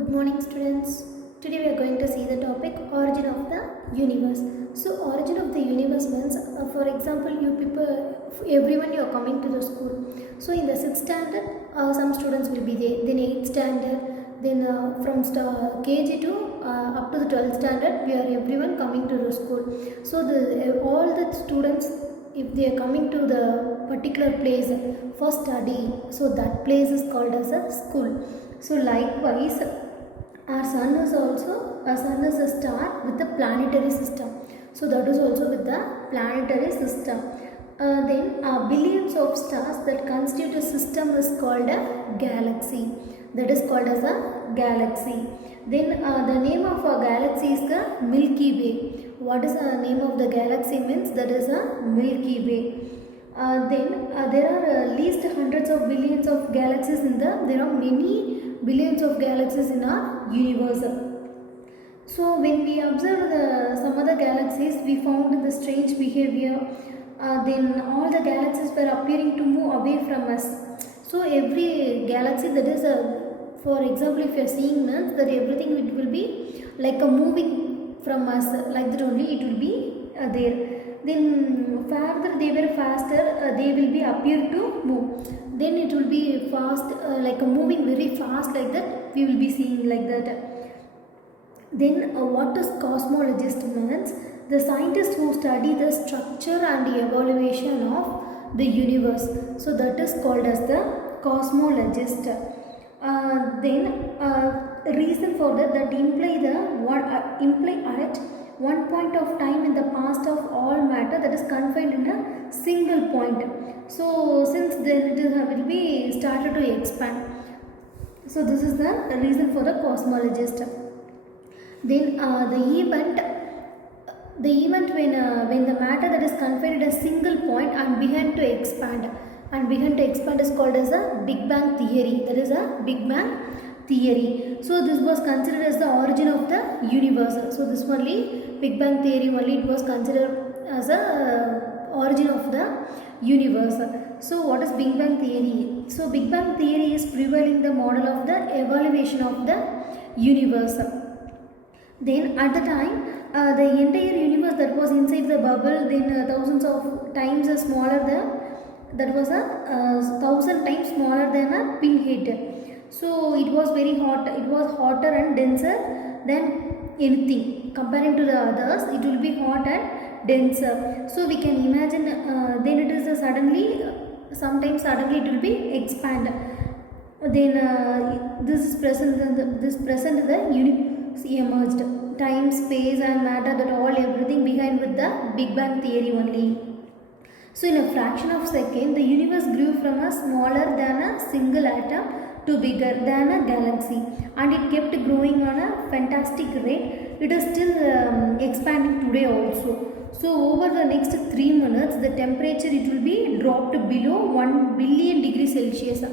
Good morning, students. Today we are going to see the topic origin of the universe. So, origin of the universe means, for example, you people, everyone you are coming to the school. So, in the sixth standard, some students will be there. Then eighth standard, then from KG to up to the 12th standard, we are everyone coming to the school. So, all the students, if they are coming to the particular place for study, so that place is called as a school. So likewise, our sun is a star with the planetary system. So that is also with the planetary system. Then billions of stars that constitute a system is called a galaxy. That is called as a galaxy. Then the name of a galaxy is the Milky Way. What is the name of the galaxy means? That is a Milky Way. There are at least hundreds of billions of galaxies there are many billions of galaxies in our universe. So when we observe some other galaxies, we found the strange behavior. Then all the galaxies were appearing to move away from us. So every galaxy that is for example, if you are seeing that everything it will be like a moving from us, like that only it will be there. Then further they were faster, they will be appear to move. Then it will be fast, like a moving very fast, like that we will be seeing like that. Then what is cosmologist means? The scientists who study the structure and the evaluation of the universe. So that is called as the cosmologist. Reason for that imply at one point of time in the past of all matter that is confined in a single point. So since then it will be started to expand. So this is the reason for the cosmologist. Then the event when the matter that is confined at a single point and began to expand is called as a Big Bang theory. That is a Big Bang theory. So this was considered as the origin of the universe. So this only Big Bang theory only it was considered as a origin of the universe. So what is Big Bang theory? So Big Bang theory is prevailing the model of the evaluation of the universe. Then at the time, the entire universe that was inside the bubble, then thousands of times smaller that was a 1,000 times smaller than a pinhead. So it was very hot. It was hotter and denser than anything. Comparing to the others, it will be hot and denser. So we can imagine. Then it is sometimes suddenly it will be expand. Then this is present. The universe emerged. Time, space, and matter, that all everything behind with the Big Bang theory only. So in a fraction of a second, the universe grew from a smaller than a single atom to bigger than a galaxy, and it kept growing on a fantastic rate. It is still expanding today also. So over the next 3 minutes, the temperature it will be dropped below 1 billion degrees Celsius.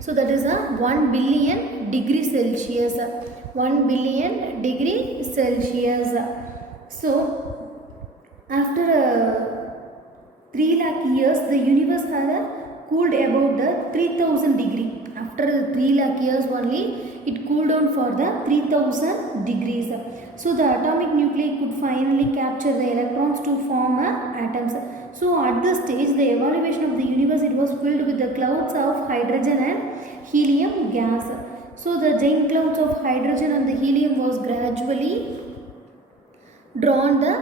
So that is a 1 billion degree Celsius. 1 billion degree Celsius. So after 3 lakh years, the universe had cooled about the 3000 degree. After 3 lakh years only, it cooled down for the 3000 degrees. So the atomic nuclei could finally capture the electrons to form atoms. So at this stage, the evaluation of the universe it was filled with the clouds of hydrogen and helium gas. So the giant clouds of hydrogen and the helium was gradually drawn the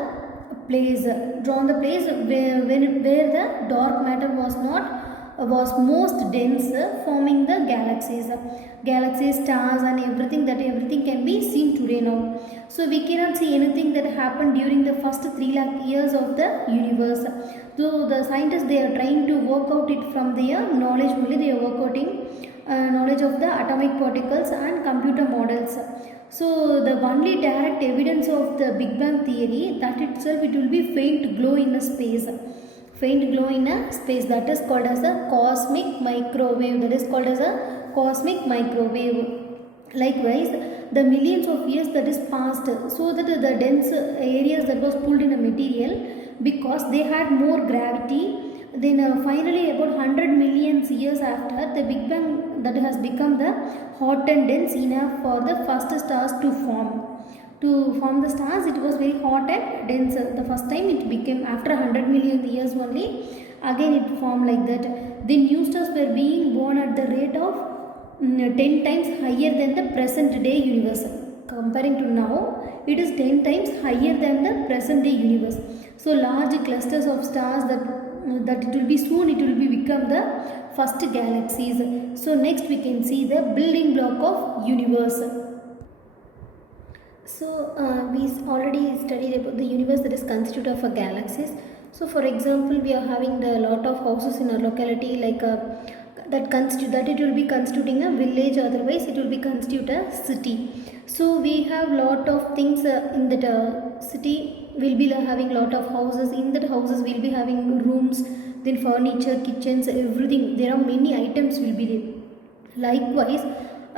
place where the dark matter was most dense, forming the galaxies, stars, and everything can be seen today now. So we cannot see anything that happened during the first 3 lakh years of the universe. So the scientists they are trying to work out it from their knowledge only. They are working knowledge of the atomic particles and computer models. So the only direct evidence of the Big Bang theory that itself it will be faint glow in a space. That is called as a cosmic microwave. Likewise, the millions of years that is passed, so that the dense areas that was pulled in a material because they had more gravity. Then finally about 100 million years after, the Big Bang that has become the hot and dense enough for the first stars to form. To form the stars, it was very hot and dense. The first time it became after 100 million years only. Again it formed like that. The new stars were being born at the rate of 10 times higher than the present day universe. Comparing to now, it is 10 times higher than the present day universe. So large clusters of stars that it will be soon it will be become the first galaxies. So next we can see the building block of universe. So we already studied about the universe that is constituted of galaxies. So for example, we are having the lot of houses in our locality, like that it will be constituting a village, otherwise it will be constitute a city. So we have lot of things in that city. Will be having lot of houses. In that houses we'll be having rooms, then furniture, kitchens, everything. There are many items will be there. Likewise,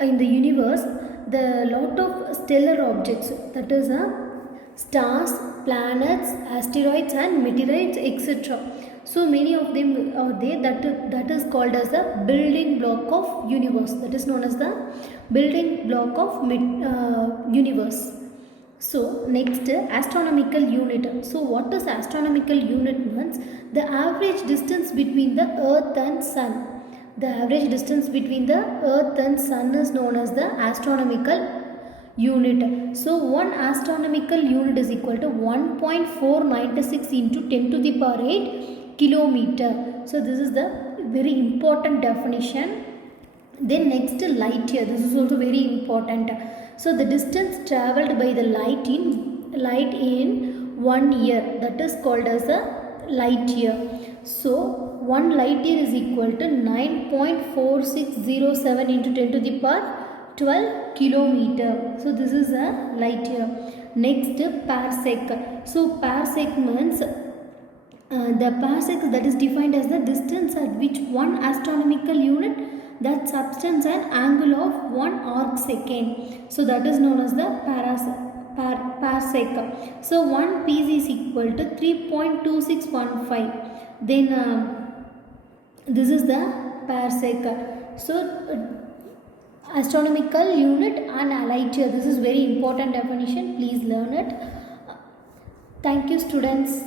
in the universe, the lot of stellar objects, that is stars, planets, asteroids and meteorites, etc. So many of them are there. That is called as the building block of universe. That is known as the building block of universe. So next, astronomical unit. So what is astronomical unit means? The average distance between the earth and sun. The average distance between the earth and sun is known as the astronomical unit. So one astronomical unit is equal to 1.496 into 10 to the power 8 kilometer. So this is the very important definition. Then next, light year. This is also very important. So the distance travelled by the light in 1 year, that is called as a light year. So 1 light year is equal to 9.4607 into 10 to the power 12 kilometer. So this is a light year. Next, parsec. So parsec means the parsec, that is defined as the distance at which one astronomical unit that subtends an angle of 1 arc second. So that is known as the parsec. So 1 piece is equal to 3.2615. Then this is the parsec. So astronomical unit and light year. This is very important definition. Please learn it. Thank you, students.